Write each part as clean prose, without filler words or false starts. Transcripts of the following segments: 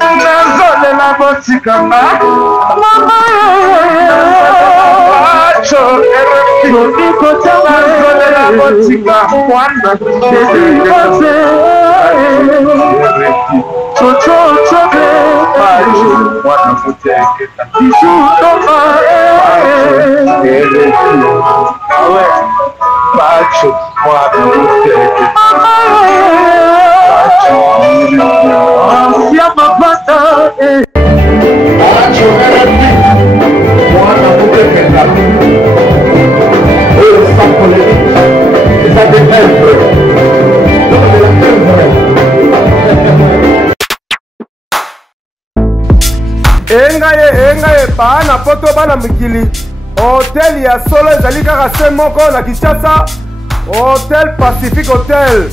nazolela botikanga nazolela botika mwana engaye bana poto bana mikili hotel ya solo ezali kaka se moko na Kinshasa Hotel Pacific Hotel.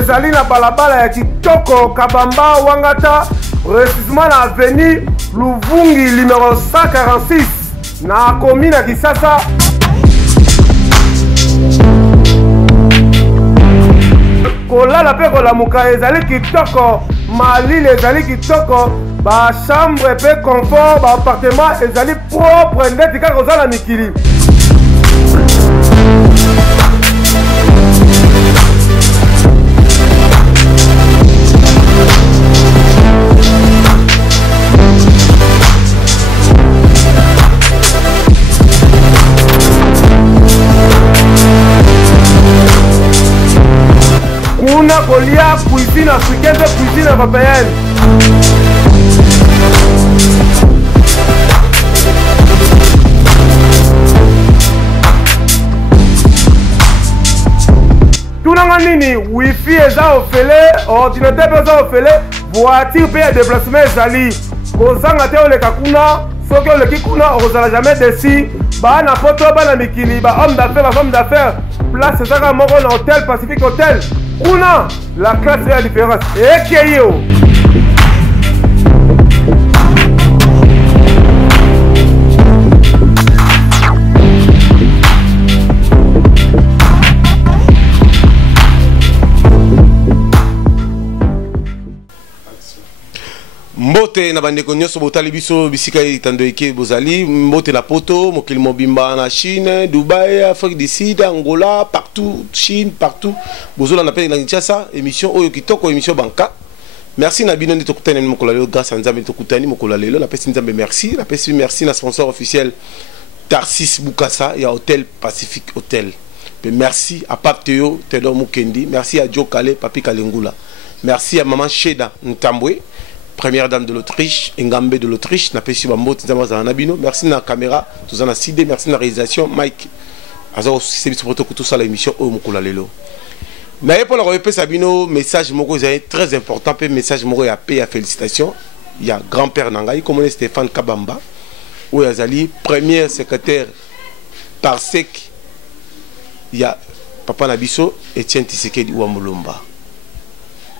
Ezali na balabala ya kitoko Kabamba Wangata, précisément na avenue Luvungi numéro 146 na commune ya Kinshasa. Kolala pe kolamuka ezali kitoko, malili ezali kitoko, ba chambre pe confort, ba appartement ezali propre ndeti kaka ozala mikili. Kuna kolia cuisine africaine de cuisine européenne. Tunanga nini wifi eza ofele, ordinateur eza ofele, voiture pe ya déplacement ezali. Kozanga te oleka kuna, soki oleki kuna ozala jamais déçu. Ba na poto ba na mikili, ba homme d'affaires, ba femme d'affaires. Place ezaka moko na Hotel Pacific Hotel. Kuna la classe est la différence. Et yo. Mbote na bandeko nyonso botali biso bisika itando eke bozali mbote na poto mokili mobimba na Chine, Dubaï, Afrique du Sud, Angola, partout, Chine, partout. Bozola na pe na Kinshasa, émission oyo kitoko émission banka. Merci na bino ndito kutani mokolo lelo grâce à Nzambe to kutani mokolo lelo na pesi Nzambe merci, la pesi merci na sponsor officiel Tarsis Bukasa ya Hotel Pacific Hotel. Merci à Pape Théo, Tedor Mukendi, merci à Joe Kale, Papi Kalengula. Merci à Maman Sheda Ntambwe, première dame de l'Autriche, Ngambe de l'Autriche, na pesi bambo tizama nabino. Merci na caméra, tout na CD, merci na réalisation Mike. Azo c'est biso poto tout ça la émission o mokolo lelo. Mais pour la repère Sabino, message moko très important, peu message moko ya paix, ya félicitations. Il y a grand-père Nangaï, comme Stéphane Kabamba, ou Azali, premier secrétaire par sec. Il y a Papa Nabiso, Etienne Tshisekedi ou Amulumba.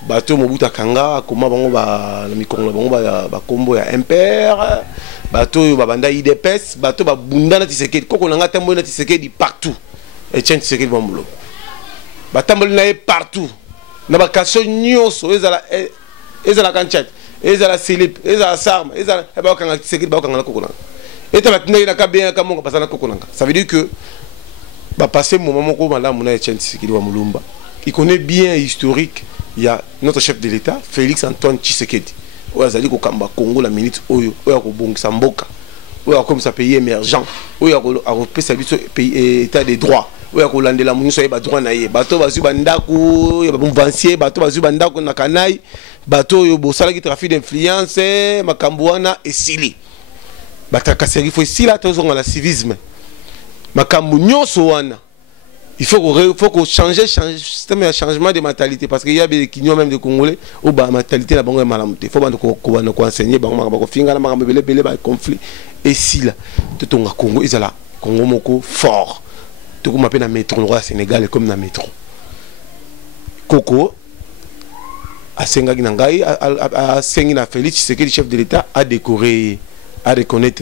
Bato Mobuta Kanga, comment bango ba la mikongo bango ba kombo ya impère, bato ba banda IDPS, bato ba bundana Tshisekedi, koko nanga tambo na Tshisekedi partout. Etienne Tshisekedi ou Amulumba. Batamboli na partout. Na bakaso nyonso ezala kanchat, ezala silip, ezala sarme, ezala ba kanga Tshisekedi ba kanga na koko nanga. Et la tenue na kabien ka monga pasana koko nanga. Ça veut dire que ba passer moment moko malamu na Etienne Tshisekedi ou Amulumba. Il connaît bien l'historique. Il y a notre chef de l'État, Félix Antoine Tshisekedi. Oyo azali ko kamba Congo la minute oyo ko bongisa mboka. Oyo comme ça pays émergent. Oyo ko pesa biso pays état de droit. Oyo ko landela muniso ba droit na ye. Bato bazu bandako, ya bomvancier, bato bazu bandako na kanai, bato yo bosala ki trafic d'influence, makambo wana esili. Bataka seri fo esila tozonga la civisme. Makambo nyonso wana. Il faut qu'on change système de changement de mentalité parce qu'il y a des clients même de Congolais où la mentalité la bonne malamute. Il faut qu'on enseigne, qu'on finga la conflit et si là tout le Congo est là Congo moko fort. Tout comme appelle la métro au Sénégal comme la métro. Koko a Senga Nangai a Senga Félix Tshisekedi chef de l'État a décoré a reconnaître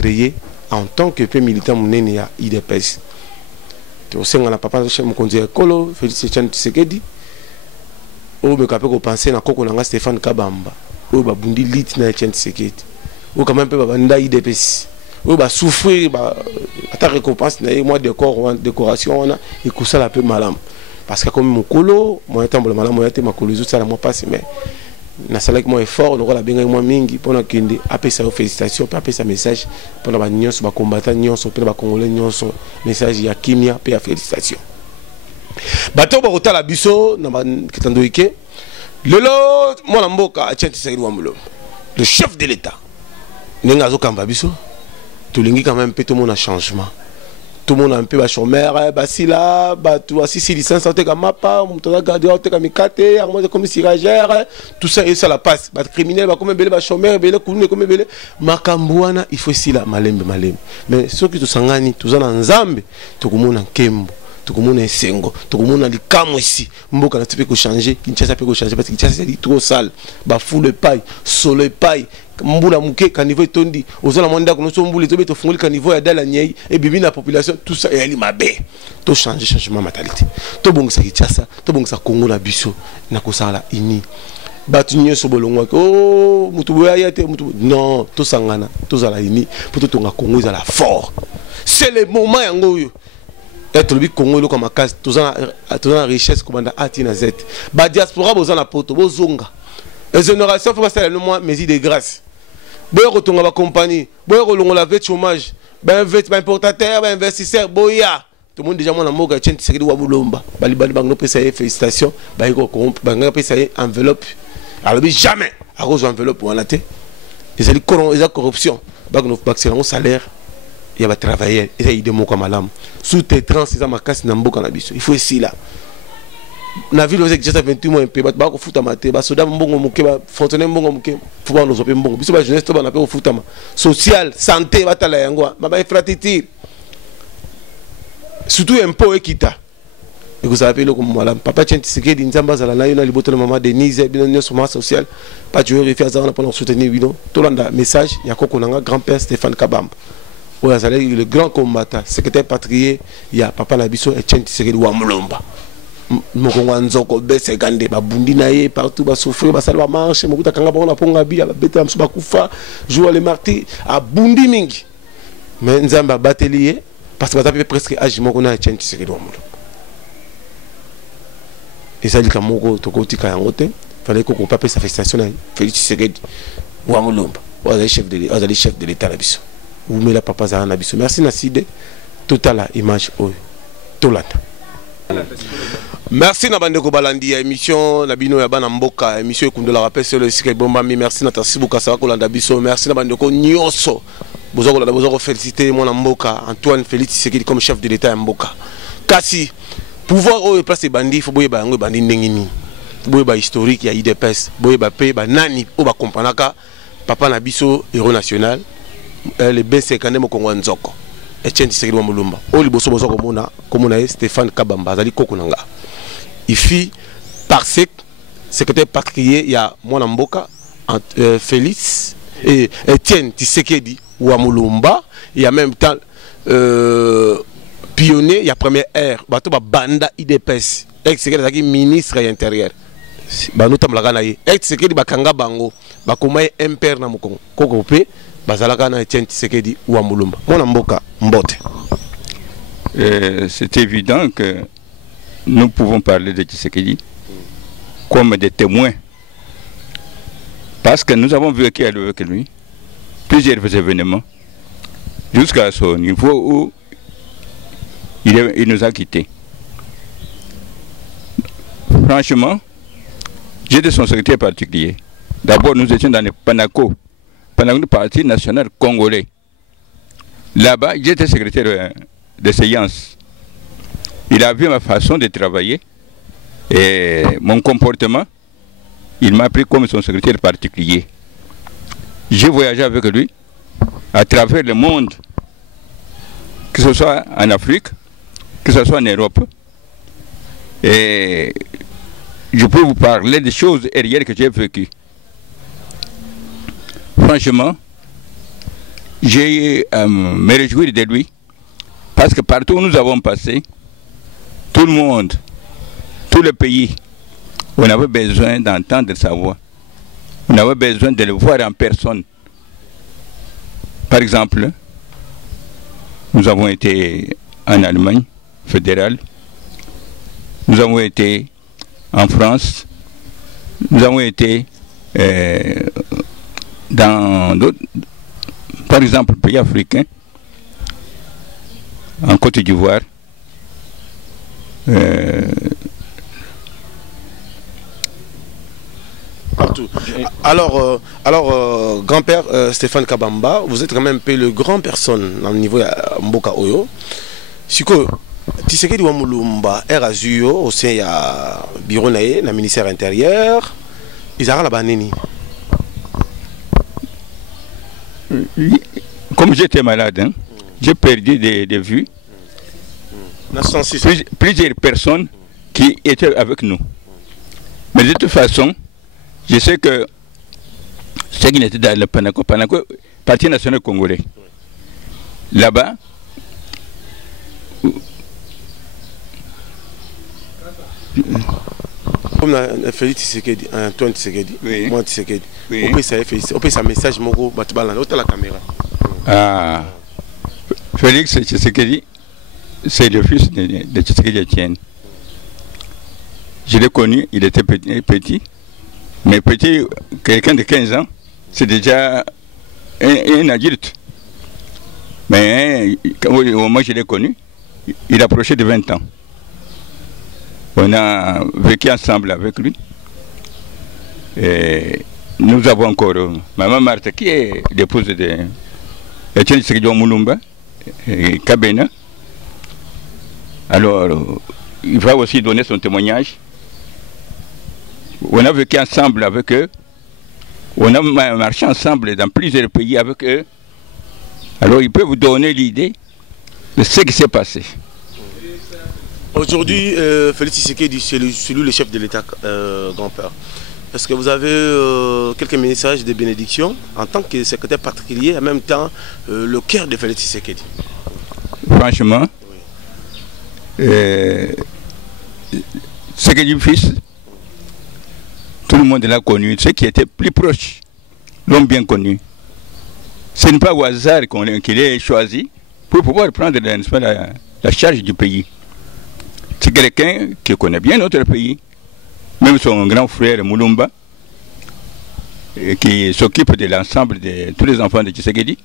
en tant que peu militant monene ya IDPS. au sein de papa chez mon conduire Kolo Félix Tshisekedi o me capé ko penser na koko na Stéphane Kabamba o ba bundi lit na Tshisekedi o quand même peu ba nda IDPS o ba souffrir ba ata récompense na moi décoration on a et que ça la peu malam parce que comme mon Kolo moi étant le malam moi était ma Kolo ça la moi passe mais na salak moi effort on la benga moi mingi pona kende apé sa félicitations apé sa message pona ba nyonso ba combattant nyonso pona ba congolais nyonso message ya kimia pe félicitations bato ba kotala biso na ba kitandoike lelo mwana mboka Tshisekedi wa Mulomba le chef de l'état nenga zo kamba biso to lingi quand même tout le monde a changement. Tout le monde a un peu de chômeur, basila, tout assis licence, on a mapa, on a gardé, on a mikate, on a comme siragère, tout ça et ça la passe. Bat criminel, ba comme belé, ba chômeur, belé, koulou, comme belé, makambouana, il faut ici là, malembe. Mais ceux qui te sangani, tous en ensemble, tout le monde en kembo. Tout le monde est sengo, tout le monde a les cams ici. Mboka na peut changer, Kinshasa peut changer parce que Kinshasa c'est trop sale. Ba fou le paille, soleil paille. Mbula muke caniveau tondi. Ozola manda ko no so mbula to fongoli caniveau ya dala nyei et bibi na population tout ça et ali mabe. To changer changement mentalité. To bongisa Kinshasa, to bongisa Congo na biso na ko sala ini. Batu nyoso bolongwa ko mutu boya yate mutu non, to sangana, to zala ini pour to tonga Congo za la fort. C'est le moment yango yo. Être le Congo comme ma case, tout ça la richesse comme dans Atina Z. Ba diaspora bozan la poto, bozonga. Les générations faut passer le mois mesure de grâce. Boya retonga ba compagnie, boya rolongo la vet chômage, ben vet ba importateur, ben investisseur, boya. Tout le monde déjà mon amour ga Tshisekedi wa Mulomba. Bali bangno pesa félicitations, ba iko corrompe, banga pesa enveloppe. Alors jamais à cause enveloppe on a té. Ils ont corruption. Bagno baxelango salaire. Il y a des travailleurs, il y a des mots comme Alam. Sous tes trans, c'est ma casse n'a pas de il faut ici là. La ville, vous êtes déjà 28 mois, un peu, bah, fout à mater, bah, soda, bon, mouké, bah, fontaine, bon, mouké, faut pas nous opérer, bon, bisous, bah, jeunesse, bah, on appelle au fout à ma. Social, santé, bah, t'as la yangwa, bah, fratiti. Surtout un peu équita. Et vous savez, le comme Alam, papa, Tshisekedi, Nzamba, Zalana, y'a les bottes de maman, Denise, bien, sur ma social, pas tu veux refaire ça, on a pas soutenir, oui, non. Tout le message, il y a quoi qu'on a, grand-père Stéphane Kabamba. Le grand combattant, secrétaire patrié, il y a papa Nabiso et Tshisekedi wa Mulomba. Mokongo nzoko bese gande babundi na ye partout ba souffrir ba salwa marche mokuta kanga ba na ponga bi ba beta msuba kufa jour les martyrs a bundi mingi. Mais nzamba batelier parce que ba tapé presque âge moko na Tshisekedi wa Mulomba. Et ça dit ka moko tokotika yango te, fallait ko papa sa félictation na Félix Tshisekedi wa Mulomba. Wa chef de l'état na biso. Vous mettez la papa Zahana Bisso. Merci Nasside. Total image au Tolata. Merci Nabandeko Balandi, émission Nabino Yabana Mboka, émission Ekundela rappel sur le site Bombami. Merci Natasi Bukasa Kolanda Bisso. Merci Nabandeko Nyoso. Bozoko féliciter mon Mboka, Antoine Félix Tshisekedi comme chef de l'État Mboka. Kasi, pouvoir au place bandi, il faut boyer bango bandi ndengini. Faut boyer ba historique, il y a IDPS, boyer ba pe ba nani, o ba kompanaka, papa Nabiso héros national. Les B50 Mokongo Nzoko et Tshisekedi wa Mulomba oli boso boso komona komona Stéphane Kabamba azali kokunanga ifi par sec secrétaire patrié il y a mwana mboka Félix et Etienne Tshisekedi wa Mulomba et en même temps pionnier il y a première ère bato ba banda IDPS ex-secrétaire azaki ministre de l'intérieur ba notamla kana ye ex-secrétaire bakanga bango bakomaye impère na Mokongo kokope bazalaka na Etienne Tshisekedi wa Mulomba mwana mboka mbote. C'est évident que nous pouvons parler de Tshisekedi comme des témoins parce que nous avons vécu avec lui plusieurs événements jusqu'à ce niveau où il nous a quittés. Franchement, j'étais son secrétaire particulier. D'abord, nous étions dans le Panaco, le Parti national congolais. Là-bas, j'étais secrétaire de séance. Il a vu ma façon de travailler et mon comportement. Il m'a pris comme son secrétaire particulier. J'ai voyagé avec lui à travers le monde, que ce soit en Afrique, que ce soit en Europe. Et je peux vous parler des choses réelles que j'ai vécues. Franchement, j'ai me réjouir de lui parce que partout où nous avons passé, tout le monde, tout le pays, on avait besoin d'entendre sa voix. On avait besoin de le voir en personne. Par exemple, nous avons été en Allemagne fédérale, nous avons été en France, nous avons été dans d'autres, par exemple, pays africains, en Côte d'Ivoire, partout. Alors, grand-père Stéphane Kabamba, vous êtes quand même un peu le grand personne au niveau de Mboka Oyo. Siko, Tshisekedi wa Mulumba, Erazuyo, au sein du bureau naé, le ministère intérieur, ils ont la banini. Comme j'étais malade, hein, j'ai perdu des vues. Plusieurs personnes qui étaient avec nous. Mais de toute façon, je sais que ce qui était dans le Panaco, Parti national congolais, là-bas, comme Félix Tshisekedi, Antoine Tshisekedi, moi Tshisekedi, on peut un message moko batbala dans la caméra. Ah, Félix Tshisekedi, c'est le fils de Tshisekedi Etienne. Je l'ai connu, il était petit, mais petit, quelqu'un de 15 ans, c'est déjà un adulte. Mais au moment où je l'ai connu, il approchait de 20 ans. On a vécu ensemble avec lui. Et nous avons encore Maman Marthe, qui est l'épouse de Etienne Tshisekedi Mulumba, et Kabena. Alors, il va aussi donner son témoignage. On a vécu ensemble avec eux. On a marché ensemble dans plusieurs pays avec eux. Alors, il peut vous donner l'idée de ce qui s'est passé. Aujourd'hui, Félix Tshisekedi, c'est lui le chef de l'État, grand-père. Est-ce que vous avez quelques messages de bénédiction en tant que secrétaire particulier, en même temps le cœur de Félix Tshisekedi? Franchement, Tshisekedi fils, tout le monde l'a connu. Ceux qui étaient plus proches l'ont bien connu. Ce n'est pas au hasard qu'il ait choisi pour pouvoir prendre la charge du pays. C'est quelqu'un qui connaît bien notre pays, même son grand frère Mulumba, qui s'occupe de l'ensemble de tous les enfants de Tshisekedi.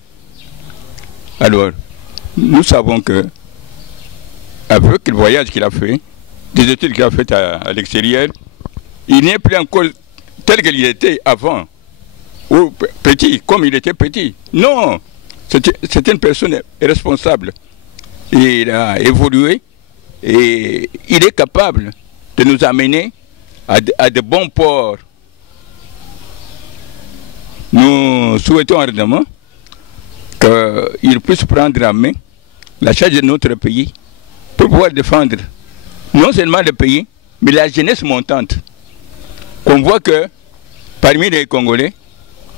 Alors, nous savons que, avec le voyage qu'il a fait, des études qu'il a faites à l'extérieur, il n'est plus encore tel qu'il était avant, ou petit, comme il était petit. Non, c'est une personne responsable. Il a évolué et il est capable de nous amener à de bons ports. Nous souhaitons ardemment qu'il puisse prendre en main la charge de notre pays pour pouvoir défendre non seulement le pays, mais la jeunesse montante. On voit que parmi les Congolais,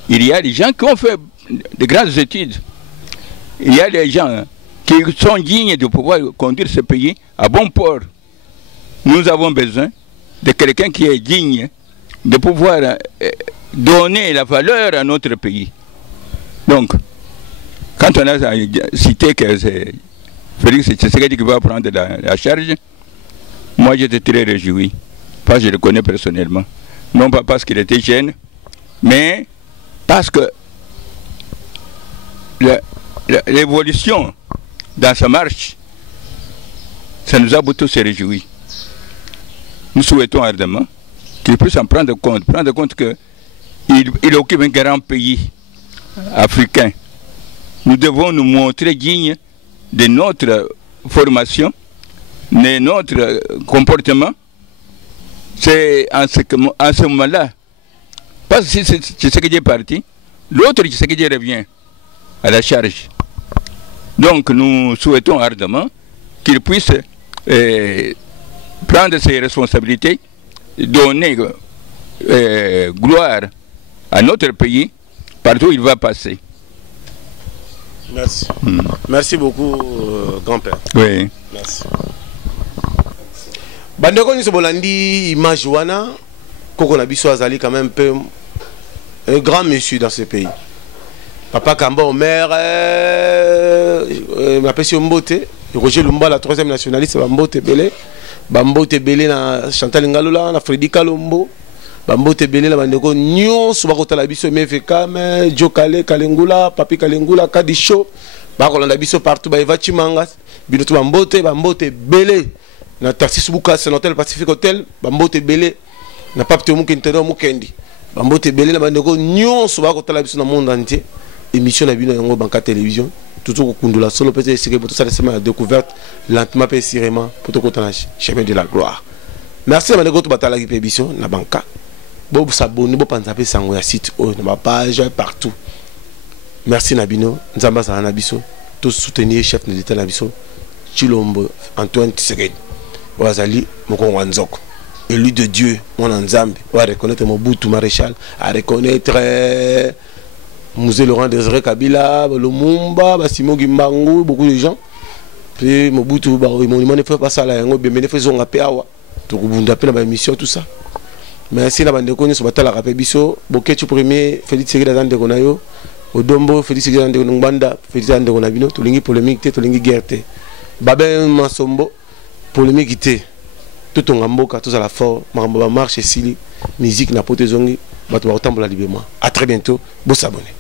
il y a des gens qui ont fait de grandes études. Il y a des gens qui sont dignes de pouvoir conduire ce pays à bon port. Nous avons besoin de quelqu'un qui est digne de pouvoir donner la valeur à notre pays. Donc, quand on a cité que c'est Félix Tshisekedi qui va prendre la charge, moi j'étais très réjoui, parce que je le connais personnellement. Non pas parce qu'il était jeune, mais parce que l'évolution dans sa marche, ça nous a tous réjouis. Nous souhaitons ardemment qu'il puisse en prendre compte qu'il occupe un grand pays africain. Nous devons nous montrer dignes de notre formation, de notre comportement. C'est en ce moment-là, parce que si Tshisekedi est parti, l'autre Tshisekedi revient à la charge. Donc nous souhaitons ardemment qu'il puisse prendre ses responsabilités, donner gloire à notre pays partout où il va passer. Merci. Merci beaucoup, grand-père. Oui. Merci. bandeko nyonso bolandi image wana koko na biso azali quand même peu un grand monsieur dans ce pays. Papa Kamba Omer m'appelle Mbote, Roger Lumba la 3e nationaliste Bambote Belé, Bambote Belé na Chantal Ngalola na Freddy Kalombo, Bambote Belé la bandeko nyonso bakota la biso MFK mais Joe Kale Kalengula, Papi Kalengula Kadisho, bakolanda biso partout ba Eva Chimanga, binoto Bambote Belé na Taxi Buka Hotel Pacific Hotel, Bambote Belé na Pape Mukenteno Mukendi. Bambote Belé la bandeko nyonso bakota la biso na monde entier. Émission na bino yango banka télévision tout kundula solo peut être pour tout ça la découverte lentement et sérieusement pour tout côté chemin de la gloire. Merci à bandeko to batala ki émission na banka. Bo s'abonner bo panza pe sango ya site na ma page partout. Merci na bino nzamba za na biso tout soutenir chef de l'état na biso Chilombo Antoine Tshisekedi. Wazali mokongo nzoko. Élu de Dieu, mon Nzambe, on va reconnaître Mobutu Maréchal, à reconnaître Mouzé Laurent Désiré Kabila, Lumumba, Simon Gimbangu, beaucoup de gens. Puis Mobutu, il ne fait pas ça, il ne fait pas ça, donc on a appelé la mission, tout ça. Merci la bande de connaissances, on va la rappeler, Boké, tu premier, Félix Ségué dans de Gonayo, Odombo, Félix Ségué dans de Ngbanda, Félix dans de Gonabino, tout l'ingi polémique, tout l'ingi guerre. Babel Mansombo, polémique, tout ton amboka, tout à la force, marche, sili, musique, napote zongi, bateau autant pour la libération. À très bientôt, bon s'abonner.